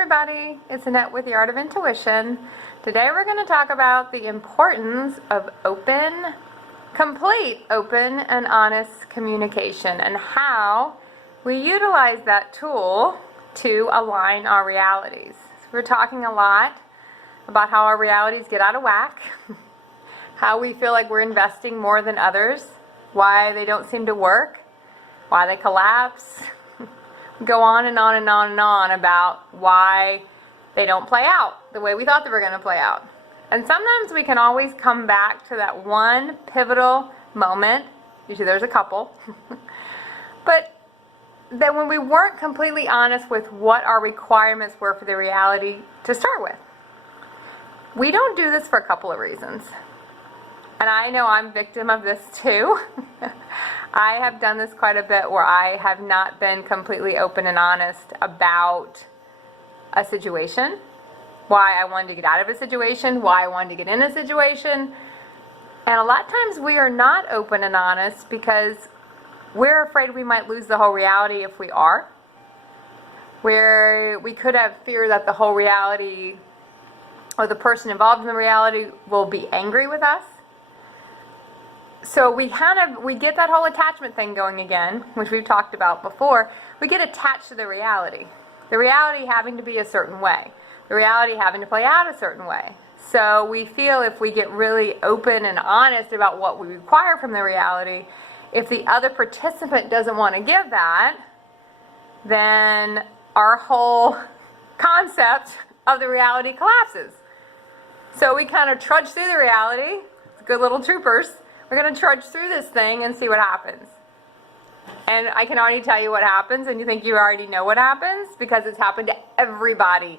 everybody, it's Annette with the Art of Intuition. Today we're going to talk about the importance of complete open and honest communication and how we utilize that tool to align our realities. So we're talking a lot about how our realities get out of whack, how we feel like we're investing more than others, why they don't seem to work, why they collapse. Go on and on and on and on about why they don't play out the way we thought they were going to play out. And sometimes we can always come back to that one pivotal moment, usually there's a couple, but that when we weren't completely honest with what our requirements were for the reality to start with. We don't do this for a couple of reasons. And I know I'm a victim of this too. I have done this quite a bit where I have not been completely open and honest about a situation, why I wanted to get out of a situation, why I wanted to get in a situation. And a lot of times we are not open and honest because we're afraid we might lose the whole reality if we are. Where we could have fear that the whole reality or the person involved in the reality will be angry with us. So we get that whole attachment thing going again, which we've talked about before. We get attached to the reality having to be a certain way, the reality having to play out a certain way. So we feel if we get really open and honest about what we require from the reality, if the other participant doesn't want to give that, then our whole concept of the reality collapses. So we kind of trudge through the reality, good little troopers. We're going to trudge through this thing and see what happens. And I can already tell you what happens, and you think you already know what happens because it's happened to everybody.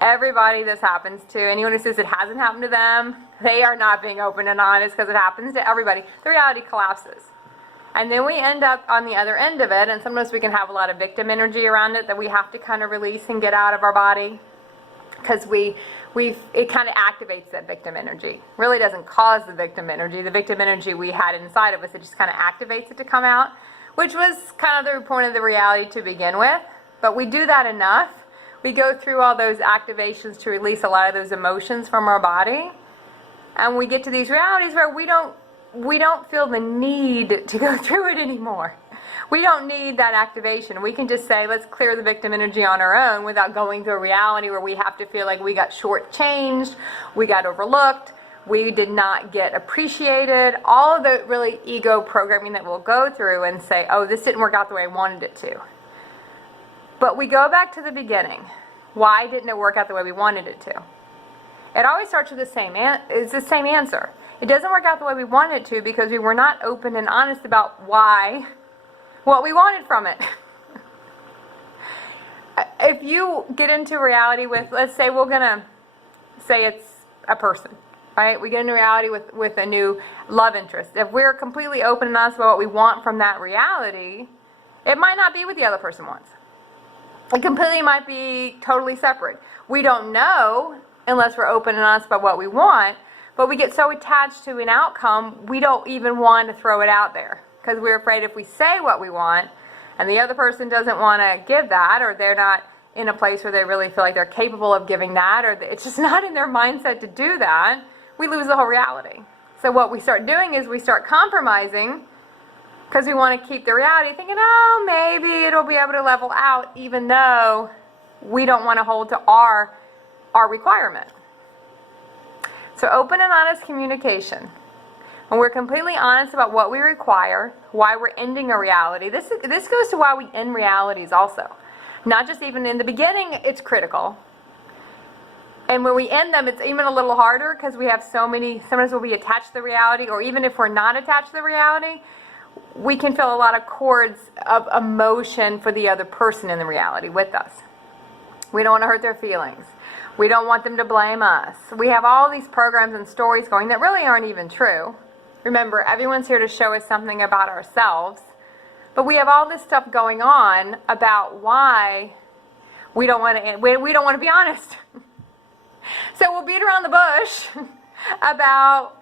Everybody this happens to. Anyone who says it hasn't happened to them, they are not being open and honest because it happens to everybody. The reality collapses. And then we end up on the other end of it, and sometimes we can have a lot of victim energy around it that we have to kind of release and get out of our body. Because it kind of activates that victim energy. Really doesn't cause the victim energy. The victim energy we had inside of us, it just kind of activates it to come out, which was kind of the point of the reality to begin with. But we do that enough. We go through all those activations to release a lot of those emotions from our body, and we get to these realities where we don't feel the need to go through it anymore. We don't need that activation. We can just say, let's clear the victim energy on our own without going through a reality where we have to feel like we got shortchanged, we got overlooked, we did not get appreciated, all of the really ego programming that we'll go through and say, oh, this didn't work out the way I wanted it to. But we go back to the beginning. Why didn't it work out the way we wanted it to? It always starts with the same answer. It doesn't work out the way we wanted it to because we were not open and honest about what we wanted from it. If you get into reality with, let's say we're going to say it's a person, right? We get into reality with a new love interest. If we're completely open and honest about what we want from that reality, it might not be what the other person wants. It completely might be totally separate. We don't know unless we're open and honest about what we want, but we get so attached to an outcome, we don't even want to throw it out there. Because we're afraid if we say what we want and the other person doesn't want to give that, or they're not in a place where they really feel like they're capable of giving that, or it's just not in their mindset to do that, we lose the whole reality. So what we start doing is we start compromising because we want to keep the reality, thinking, oh, maybe it'll be able to level out, even though we don't want to hold to our requirement. So open and honest communication. When we're completely honest about what we require, why we're ending a reality, this goes to why we end realities also. Not just even in the beginning, it's critical. And when we end them, it's even a little harder because we have so many, sometimes we'll be attached to the reality, or even if we're not attached to the reality, we can feel a lot of cords of emotion for the other person in the reality with us. We don't want to hurt their feelings. We don't want them to blame us. We have all these programs and stories going that really aren't even true. Remember, everyone's here to show us something about ourselves, but we have all this stuff going on about why we don't want to be honest. So we'll beat around the bush about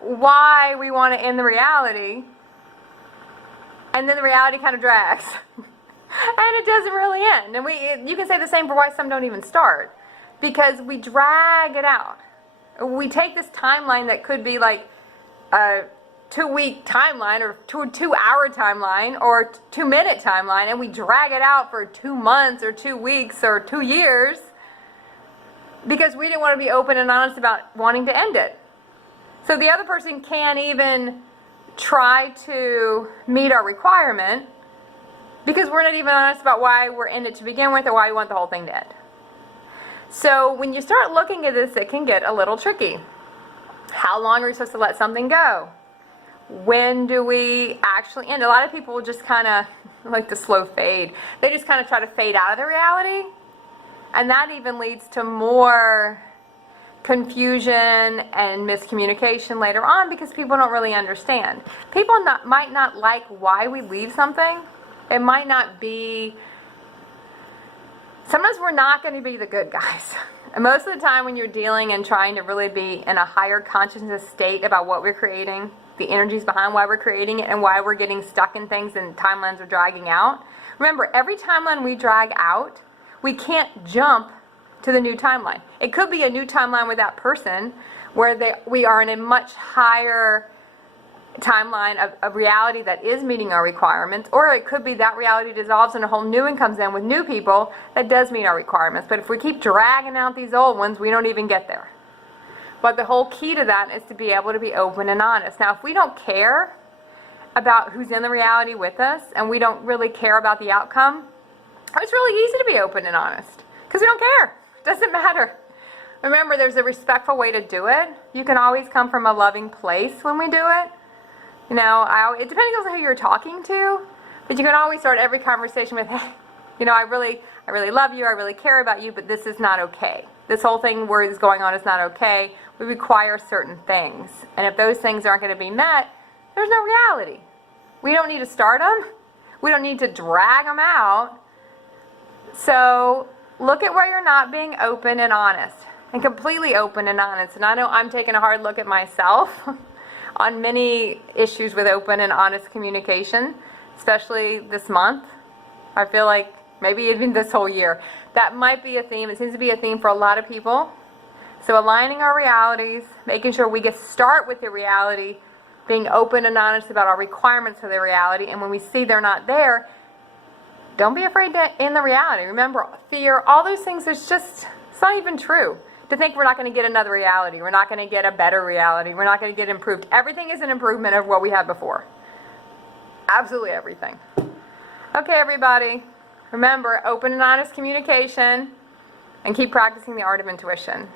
why we want to end the reality, and then the reality kind of drags. and it doesn't really end. And you can say the same for why some don't even start, because we drag it out. We take this timeline that could be like a 2-week timeline or 2-hour timeline or 2-minute timeline, and we drag it out for 2 months or 2 weeks or 2 years because we didn't want to be open and honest about wanting to end it. So the other person can't even try to meet our requirement because we're not even honest about why we're in it to begin with or why we want the whole thing to end. So when you start looking at this, it can get a little tricky. How long are we supposed to let something go? When do we actually end? A lot of people will just kind of like the slow fade. They just kind of try to fade out of the reality, and that even leads to more confusion and miscommunication later on because people don't really understand. People might not like why we leave something. It might not be. Sometimes we're not going to be the good guys. And most of the time when you're dealing and trying to really be in a higher consciousness state about what we're creating, the energies behind why we're creating it and why we're getting stuck in things and timelines are dragging out. Remember, every timeline we drag out, we can't jump to the new timeline. It could be a new timeline with that person where we are in a much higher timeline of reality that is meeting our requirements, or it could be that reality dissolves and a whole new one comes in with new people that does meet our requirements. But if we keep dragging out these old ones, we don't even get there. But the whole key to that is to be able to be open and honest. Now, if we don't care about who's in the reality with us and we don't really care about the outcome, it's really easy to be open and honest because we don't care. It doesn't matter. Remember, there's a respectful way to do it. You can always come from a loving place when we do it. You know, it depending on who you're talking to, but you can always start every conversation with, hey, you know, I really love you, I really care about you, but this is not okay. This whole thing where is going on is not okay. We require certain things. And if those things aren't going to be met, there's no reality. We don't need to start them. We don't need to drag them out. So look at where you're not being open and honest, and completely open and honest. And I know I'm taking a hard look at myself on many issues with open and honest communication, especially this month. I feel like maybe even this whole year. That might be a theme. It seems to be a theme for a lot of people. So aligning our realities, making sure we start with the reality, being open and honest about our requirements for the reality, and when we see they're not there, don't be afraid to end the reality. Remember, fear, all those things, it's not even true. To think we're not going to get another reality, we're not going to get a better reality, we're not going to get improved. Everything is an improvement of what we had before. Absolutely everything. Okay, everybody. Remember, open and honest communication, and keep practicing the art of intuition.